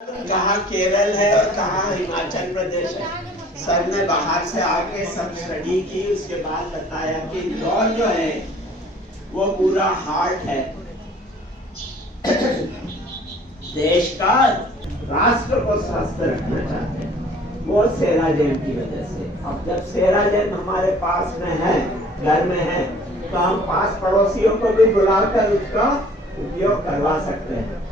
कहाँ केरल है, कहाँ हिमाचल प्रदेश है। सर ने बाहर से आके सब स्टडी की, उसके बाद बताया कि लॉ जो है वो पूरा हार्ट है देश का। राष्ट्र को स्वस्थ रखना चाहते हैं वो सेराजेम की वजह से। अब जब सेराजेम हमारे पास में है, घर में है, तो हम पास पड़ोसियों को भी बुलाकर उसका उपयोग करवा सकते हैं।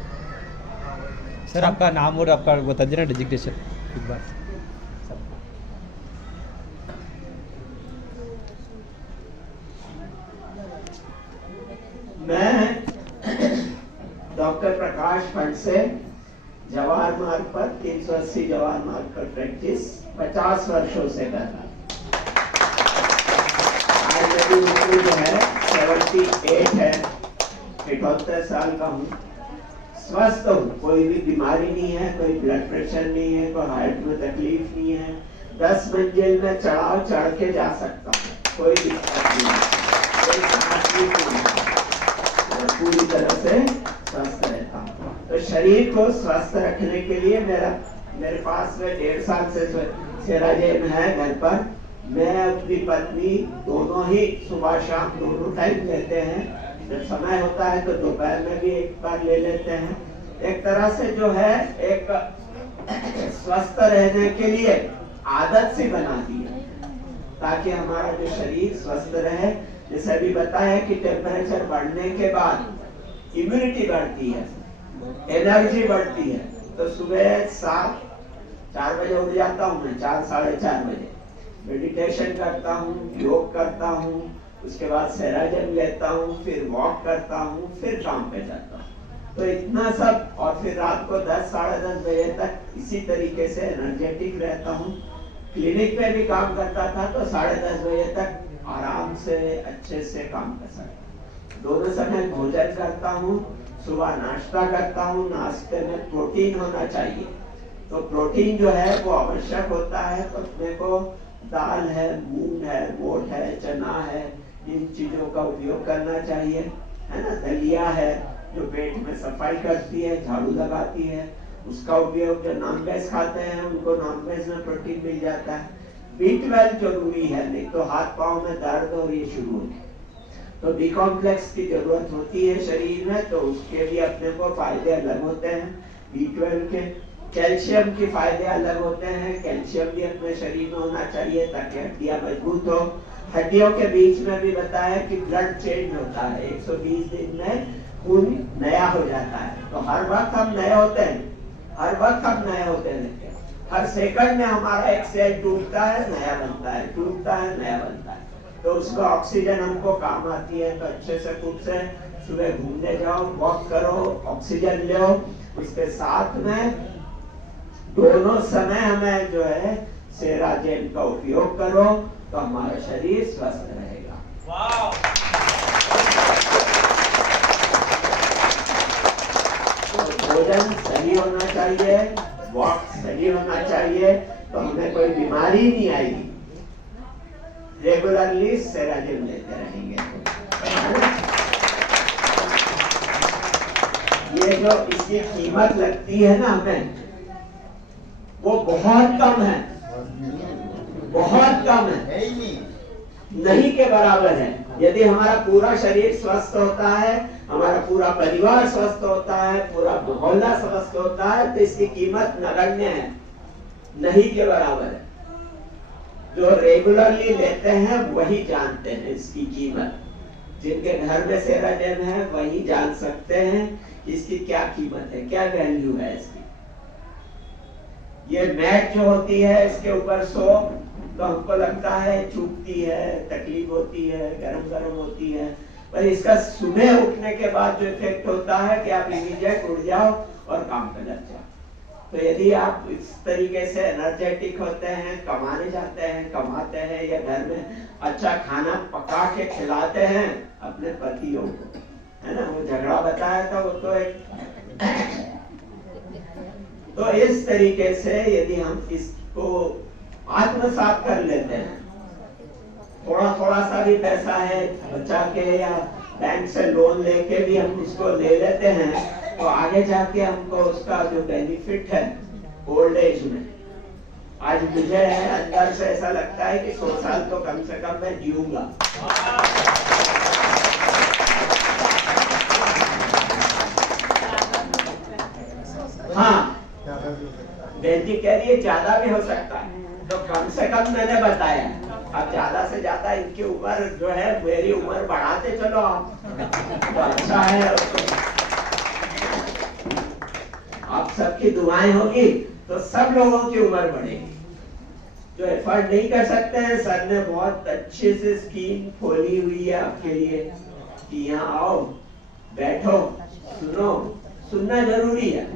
सर आपका नाम और आपका बता देना डिजिग्नेशन एक बार। मैं डॉक्टर प्रकाश फंड से जवाहर मार्ग पर 380 जवाहर मार्ग पर प्रैक्टिस 50 वर्षों से कर रहा हूँ। आज मेरी उम्र जो है 78 है, 78 साल का हूँ, स्वस्थ हूँ, कोई भी बीमारी नहीं है, कोई ब्लड प्रेशर नहीं है, कोई हार्ट में तकलीफ नहीं है। 10 मंजिल में चढ़ाव चढ़ के जा सकता हूँ, कोई दिक्कत नहीं है, कोई तकलीफ नहीं है, पूरी तरह से स्वस्थ रहता हूँ। तो शरीर को स्वस्थ रखने के लिए मेरे पास में 1.5 साल से सेराजेम है घर पर। मैं अपनी पत्नी दोनों ही सुबह शाम दोनों टाइम लेते हैं। जब समय होता है तो दोपहर में भी एक बार ले लेते हैं। एक तरह से जो है एक स्वस्थ रहने के लिए आदत सी बना दी है, ताकि हमारा जो शरीर स्वस्थ रहे। जैसे अभी बताया कि टेम्परेचर बढ़ने के बाद इम्यूनिटी बढ़ती है, एनर्जी बढ़ती है। तो सुबह 4 बजे उठ जाता हूँ मैं, 4 साढ़े 4 बजे मेडिटेशन करता हूँ, योग करता हूँ, उसके बाद सेराजेम लेता हूँ, फिर वॉक करता हूँ, फिर काम पे जाता हूँ। तो इतना सब, और फिर रात को 10 साढ़े 10 बजे तक इसी तरीके से एनर्जेटिक रहता हूँ। क्लिनिक पे भी काम करता था तो 10:30 बजे तक आराम से अच्छे से काम कर सकता हूँ। दोनों समय भोजन करता हूँ, सुबह नाश्ता करता हूँ, नाश्ते में प्रोटीन होना चाहिए। तो प्रोटीन जो है वो आवश्यक होता है, तो अपने को दाल है, मूंग है, मोठ है, चना है, इन चीजों का उपयोग करना चाहिए, है ना। दलिया है जो पेट में सफाई करती है, झाड़ू लगाती है, उसका उपयोग। जो नॉनवेज खाते हैं उनको नॉनवेज में प्रोटीन मिल जाता है। B12 जरूरी है, नहीं तो हाथ पांव में दर्द और ये शुरू होती है। तो बी कॉम्प्लेक्स की जरूरत होती है शरीर में, तो उसके भी अपने को फायदे अलग होते हैं B12 के। कैल्शियम के फायदे अलग होते हैं, कैल्शियम भी अपने शरीर में होना चाहिए ताकि हड्डियां मजबूत हो। हड्डियों के बीच में भी बताया कि ब्लड चेंज होता है, 120 दिन में खून नया हो जाता है। तो हर वक्त हम नए होते हैं, हर वक्त हम नए होते हैं। हर सेकंड में हमारा एक सेल टूटता है, नया बनता है, टूटता है, नया बनता है। तो उसको ऑक्सीजन हमको काम आती है। तो अच्छे से खुद से सुबह घूमने जाओ, वॉक करो, ऑक्सीजन लो। उसके साथ में दोनों समय हमें जो है सेराजेम का उपयोग करो, तो हमारा शरीर स्वस्थ रहेगा। तो भोजन सही होना चाहिए, वॉक सही होना चाहिए, तो हमें कोई बीमारी नहीं आएगी। रेगुलरली सेराजेम लेते रहेंगे। ये जो इसकी कीमत लगती है ना हमें, वो बहुत कम है, बहुत कम है, नहीं के बराबर है। यदि हमारा पूरा शरीर स्वस्थ होता है, हमारा पूरा परिवार स्वस्थ होता है, पूरा मोहल्ला स्वस्थ होता है, तो इसकी कीमत नगण्य है, नहीं के बराबर है। जो रेगुलरली लेते हैं वही जानते हैं इसकी कीमत। जिनके घर में सेराजेम है वही जान सकते हैं इसकी क्या कीमत है, क्या वैल्यू है इसकी। ये मैट जो होती है इसके ऊपर सो तो हमको लगता है चुभती है, तकलीफ होती है, गरम गरम होती है, पर इसका सुबह उठने के बाद जो इफेक्ट होता है कि आप इमीडिएट उठ जाओ और काम पे लग जाओ। तो यदि आप इस तरीके से एनर्जेटिक होते हैं, कमाने जाते हैं, कमाते हैं, या घर में अच्छा खाना पका के खिलाते हैं अपने पतियों को, है ना। वो झगड़ा बताया था, वो तो एक तो इस तरीके से यदि हम इसको आत्मसात कर लेते हैं, थोड़ा थोड़ा सा भी पैसा है बचा के या बैंक से लोन लेके भी हम इसको ले लेते हैं, तो आगे जाके हमको उसका जो बेनिफिट है ओल्ड एज में, आज मुझे है अंदर से ऐसा लगता है कि 100 साल तो कम से कम मैं जीऊंगा। हाँ, बेटी कह रही है ज्यादा भी हो सकता है, तो कम से कम मैंने बताया। अब ज्यादा से ज्यादा इनकी उम्र जो है, मेरी उम्र बढ़ाते चलो आप, तो अच्छा है। आप सबकी दुआएं होगी तो सब लोगों की उम्र बढ़ेगी। जो एफर्ट नहीं कर सकते हैं, सर ने बहुत अच्छे से स्कीम खोली हुई है आपके लिए कि यहाँ आओ, बैठो, सुनो। सुनना जरूरी है।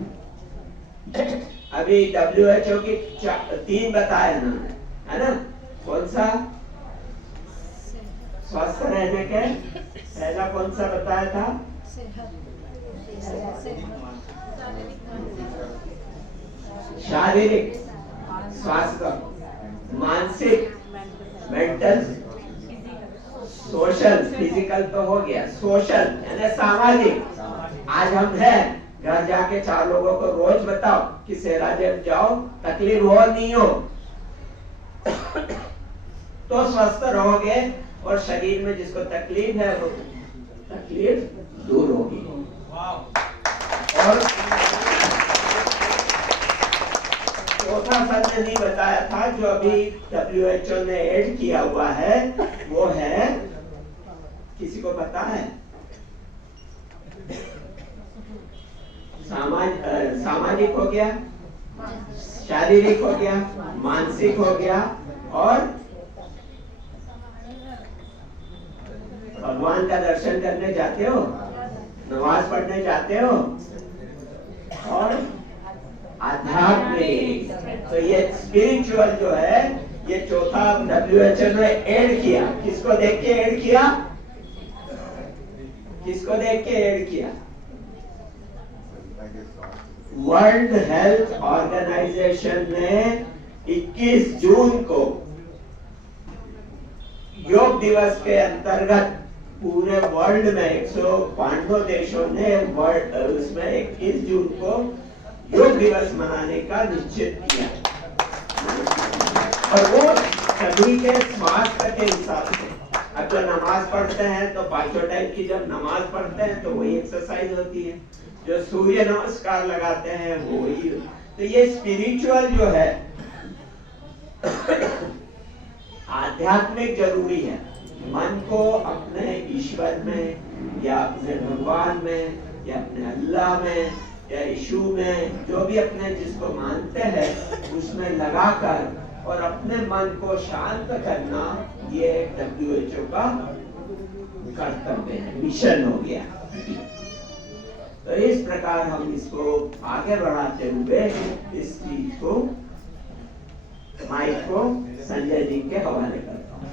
अभी WHO की 3 बताए ना, है ना? कौन सा? स्वस्थ रहने के पहला कौन सा बताया था? शारीरिक स्वास्थ्य, मानसिक मेंटल, सोशल, फिजिकल तो हो गया, सोशल यानी सामाजिक। आज हम हैं, घर जाके 4 लोगों को रोज बताओ कि सेराजेम जाओ, तकलीफ हो नहीं हो तो स्वस्थ रहोगे, और शरीर में जिसको तकलीफ है वो तकलीफ दूर होगी। और चौथा सर ने नहीं बताया था, जो अभी WHO ने ऐड किया हुआ है, वो है, किसी को पता है? सामाजिक हो गया, शारीरिक हो गया, मानसिक हो गया, और भगवान का दर्शन करने जाते हो, नमाज पढ़ने जाते हो, और आध्यात्मिक। तो ये स्पिरिचुअल जो है, ये चौथा WHO ने ऐड किया। किसको देख के ऐड किया? किसको देख के ऐड किया? वर्ल्ड हेल्थ ऑर्गेनाइजेशन ने 21 जून को योग दिवस के अंतर्गत पूरे वर्ल्ड में 192 देशों ने उसमें 21 जून को योग दिवस मनाने का निश्चित किया, और वो सभी के स्वास्थ्य के हिसाब से। अब जो नमाज पढ़ते हैं तो 5 टाइम की जब नमाज पढ़ते हैं तो वही एक्सरसाइज होती है, जो सूर्य नमस्कार लगाते हैं वो वही। तो ये स्पिरिचुअल जो है, आध्यात्मिक जरूरी है। मन को अपने ईश्वर में या अपने भगवान में या अपने अल्लाह में या यीशु में, जो भी अपने जिसको मानते हैं उसमें लगाकर और अपने मन को शांत करना, ये WHO का कर्तव्य है, मिशन हो गया। तो इस प्रकार हम इसको आगे बढ़ाते हुए इस चीज को, माइक को संजय जी के हवाले करता हूँ।